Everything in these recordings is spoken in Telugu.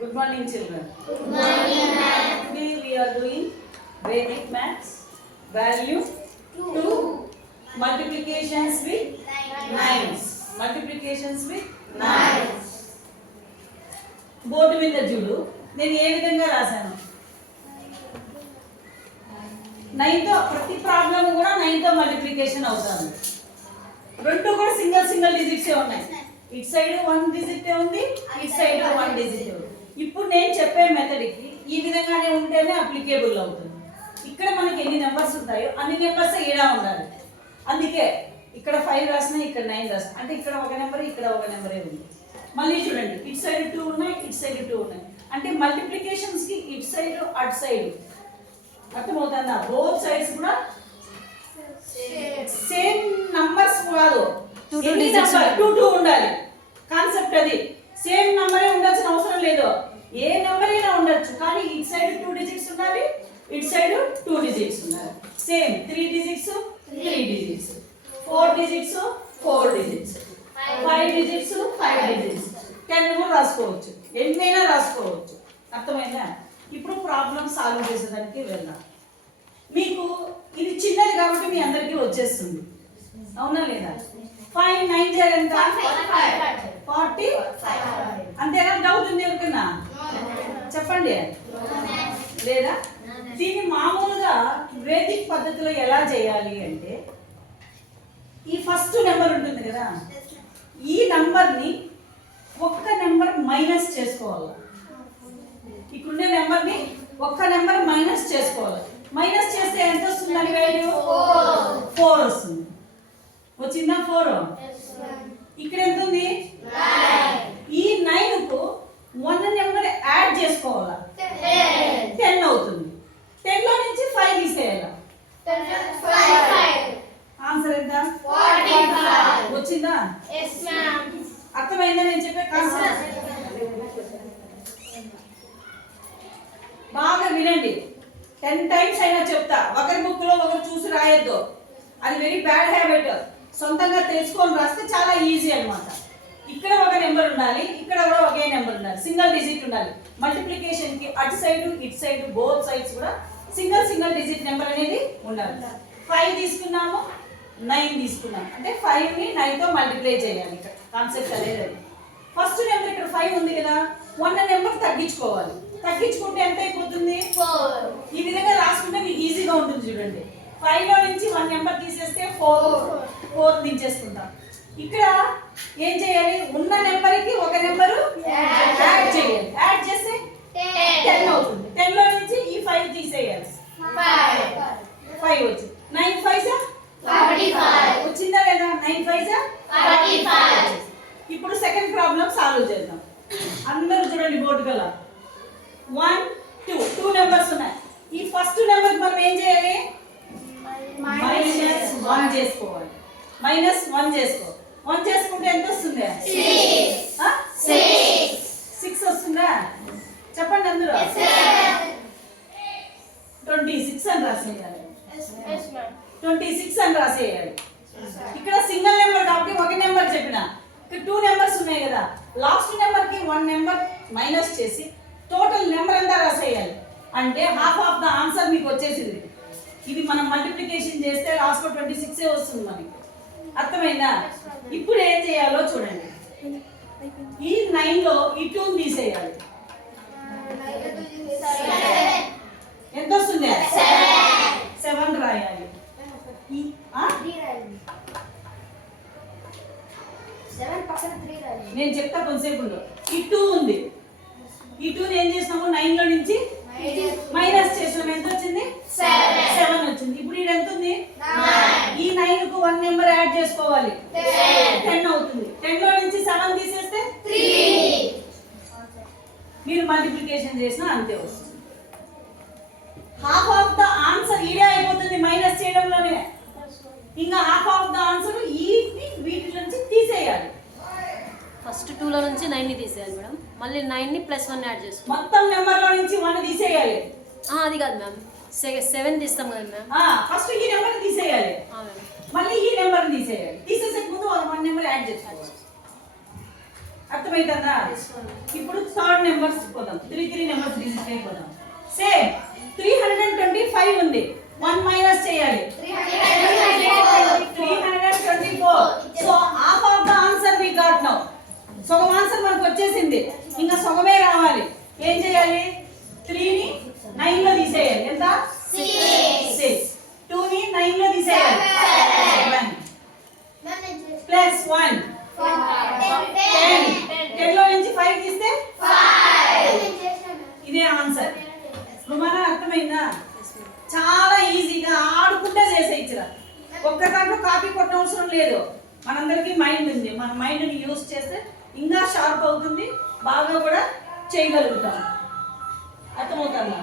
Good morning, children. Good morning, ma'am. Today we are doing Vedic maths. Value 2. Multiplications with nines. Multiplications with nines. Board మీద చూడు, నేను ఏ విధంగా రాశాను. 9తో ప్రతి ప్రాబ్లం కూడా 9తో మల్టిప్లికేషన్ అవుతుంది. రెండు కూడా సింగిల్ డిజిట్సే ఉన్నాయి. ఇటు సైడ్ 1 డిజిట్ ఉంది, ఇటు సైడ్ 1 డిజిట్ ఉంది. ఇప్పుడు నేను చెప్పే మెథడ్కి ఈ విధంగానే ఉంటేనే అప్లికేబుల్ అవుతుంది. ఇక్కడ మనకి ఎన్ని నెంబర్స్ ఉంటాయో అన్ని నెంబర్స్ ఏడా ఉండాలి. అందుకే ఇక్కడ 5 రాసినా ఇక్కడ 9 రాసినా, అంటే ఇక్కడ ఒక నెంబర్ ఇక్కడ ఒక నెంబరే ఉంది. మళ్ళీ చూడండి, ఇటు సైడ్ 2 ఉన్నాయి, ఇటు సైడ్ 2 ఉన్నాయి. అంటే మల్టిప్లికేషన్స్కి ఇటు సైడ్ అటు సైడ్ అర్థమవుతుందా? బోత్ సైడ్స్ కూడా సేమ్ నంబర్స్ కాదు, 2 ఉండాలి. కాన్సెప్ట్ అది. సేమ్ నంబరే ఉండాల్సిన అవసరం లేదు, ఏ నెంబర్ అయినా ఉండొచ్చు. కానీ ఇటు సైడ్ 2 డిజిట్స్ ఉండాలి, ఇటు సైడ్ 2 డిజిట్స్ ఉండాలి. Same 3 digits 3 digits, 4 digits 4 digits, 5 digits 5 digits, 10 కూడా రాసుకోవచ్చు, ఎన్నైనా రాసుకోవచ్చు. అర్థమైందా? ఇప్పుడు ప్రాబ్లం సాల్వ్ చేసేదానికి వెళ్దాం. మీకు ఇది చిన్నది కాబట్టి మీ అందరికీ వచ్చేస్తుంది, అవునా లేదా? 5 9 జర్ ఎంత? 45. అంతేనా? డౌట్ ఉంది ఎవరికన్నా? చెప్పండి. లేదా? దీన్ని మామూలుగా వేదిక్ పద్ధతిలో ఎలా చేయాలి అంటే, ఈ ఫస్ట్ నెంబర్ ఉంటుంది కదా, ఈ నంబర్ని ఒక్క నెంబర్ మైనస్ చేసుకోవాలి. ఇక్కడుండే నెంబర్ని ఒక్క నెంబర్ మైనస్ చేసుకోవాలి. మైనస్ చేస్తే ఎంత వస్తుందని వాల్యూ? 4 వస్తుంది. వచ్చిందా 4? ఇక్కడ ఎంత ఉంది? ఈ 9కు 1 నెంబర్ యాడ్ చేసుకోవాలా, 10 అవుతుంది. 10లో నుంచి 5 తీసేయాలా. ఆన్సర్ ఎంత? 45. వచ్చిందా? అర్థమైందా నేను చెప్పే కాన్సెప్ట్? బాగా వినండి, 10 టైమ్స్ అయినా చెప్తా. ఒకరి బుక్లో ఒకరు చూసి రాయొద్దు, అది వెరీ బ్యాడ్ హ్యాబిట్. సొంతంగా తెలుసుకొని రాస్తే చాలా ఈజీ అన్నమాట. ఇక్కడ ఒక నెంబర్ ఉండాలి, ఇక్కడ కూడా ఒకే నెంబర్ ఉండాలి, సింగిల్ డిజిట్ ఉండాలి. మల్టిప్లికేషన్కి అటు సైడ్ ఇటు సైడ్ బోత్ సైడ్స్ కూడా సింగిల్ డిజిట్ నెంబర్ అనేది ఉండాలి. 5 తీసుకున్నాము, 9 తీసుకున్నాం, అంటే 5ని 9తో మల్టిప్లై చేయాలి. ఇక్కడ కాన్సెప్ట్ అదే. ఫస్ట్ నెంబర్ ఇక్కడ 5 ఉంది కదా, 1 నెంబర్ తగ్గించుకోవాలి. తగ్గించుకుంటే ఎంత అయిపోతుంది? 4. ఈ విధంగా రాసుకుంటే మీకు ఈజీగా ఉంటుంది. చూడండి, 5లో నుంచి 1 నెంబర్ తీసేస్తే 4 దించేసుకుంటాం. ఇక్కడ ఏం చేయాలి? ఉన్న నెంబర్కి ఒక నెంబరు యాడ్ చేయాలి. యాడ్ చేస్తే 10 అవుతుంది. 10లో నుంచి ఈ 5 తీసేయాలి. 5 వచ్చింది. 9 5 45 వచ్చిందా లేదా? 9 5 45. ఇప్పుడు సెకండ్ ప్రాబ్లం సాల్వ్ చేద్దాం. అందరూ చూడండి బోర్డు గల 1 2 నెంబర్స్ ఉన్నాయి. ఈ ఫస్ట్ నెంబర్ మనం ఏం చేయాలి? -1 చేసుకోవాలి. -1 చేసుకో. 1 చేసుకుంటే ఎంత వస్తుంది? 6 వస్తుందా? చెప్పండి అందరూ. 26 అని రాసేయాలి. 26 అని రాసేయాలి. ఇక్కడ సింగిల్ నెంబర్ కాబట్టి ఒక నెంబర్ చెప్పిన. ఇక్కడ 2 నెంబర్స్ ఉన్నాయి కదా, లాస్ట్ నెంబర్కి 1 నెంబర్ మైనస్ చేసి టోటల్ నెంబర్ ఎంత రాసేయాలి. అంటే హాఫ్ ఆఫ్ ద ఆన్సర్ మీకు వచ్చేసింది. ఇది మనం మల్టిప్లికేషన్ చేస్తే లాస్ట్లో 26 వస్తుంది మనకి. అర్థమైందా? ఇప్పుడు ఏం చేయాలో చూడండి. ఈ 9లో ఈ 2 తీసేయాలి. ఎంత వస్తుంది? 7 రాయాలి. నేను చెప్తా కొంతసేపు. ఈ 2 ఉంది, ఈ 2ని ఏం చేసినాము? 9లో నుంచి మైనస్ చేసినాము. ఎంత వచ్చింది? 7 వచ్చింది. ఇప్పుడు ఇది ఎంత ఉంది? ఈ 9కు 1 నెంబర్ యాడ్ చేసుకోవాలి, 10 అవుతుంది. 10లో నుంచి 7 తీసేస్తే 3. మీరు మల్టిప్లికేషన్ చేసినా అంతే వస్తుంది. హాఫ్ ఆఫ్ ద ఆన్సర్ ఈడే అయిపోతుంది మైనస్ చేయడంలోనే. ఇంకా హాఫ్ ఆఫ్ ద ఆన్సర్ ఈ వీటి నుంచి తీసేయాలి. ఫస్ట్ 2లో నుంచి 9ని తీసేయాలి మేడం. మళ్ళీ 9ని +1 యాడ్ చేసుకోవాలి. మొత్తం నెంబర్లో నుంచి 1 తీసేయాలి. అది కాదు మ్యామ్, 7 తీస్తాం కదా మ్యామ్. ఫస్ట్ ఈ నెంబర్ తీసేయాలి, మళ్ళీ ఈ నెంబర్ తీసేయాలి. తీసేసే ముందు 1 నెంబర్ యాడ్ చేసుకోవాలి. అర్థమైందా? ఇప్పుడు థర్డ్ నెంబర్స్ పోదాం, 3 నెంబర్స్ డిజిట్ అయిపోదాం. సేమ్ 325 ఉంది, 1 మైనస్ చేయాలి. 324. So half of the answer we got now. సగం ఆన్సర్ మనకు వచ్చేసింది, ఇంకా సగమే రావాలి. ఏం చేయాలి? 3 ని 9 లో తీసేయాలి. ఎంత? 6. 2 ని 9 లో తీసేయాలి. 7 ప్లస్ 1 10. 10 లో నుంచి 5 తీస్తే 5. ఇదే ఆన్సర్. రుమానా అర్థమైందా? చాలా ఈజీగా ఆడుకుంటే చేసేయచ్చురా. ఒక్క దాంట్లో కాపీ కొట్టడం అవసరం లేదు. మనందరికీ మైండ్ ఉంది, మన మైండ్ని యూజ్ చేస్తే ఇంకా షార్ప్ అవుతుంది, బాగా కూడా చేయగలుగుతాం. అర్థమవుతుందా?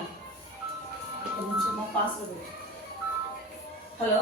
కొంచెం మా పాస్వర్డ్. హలో.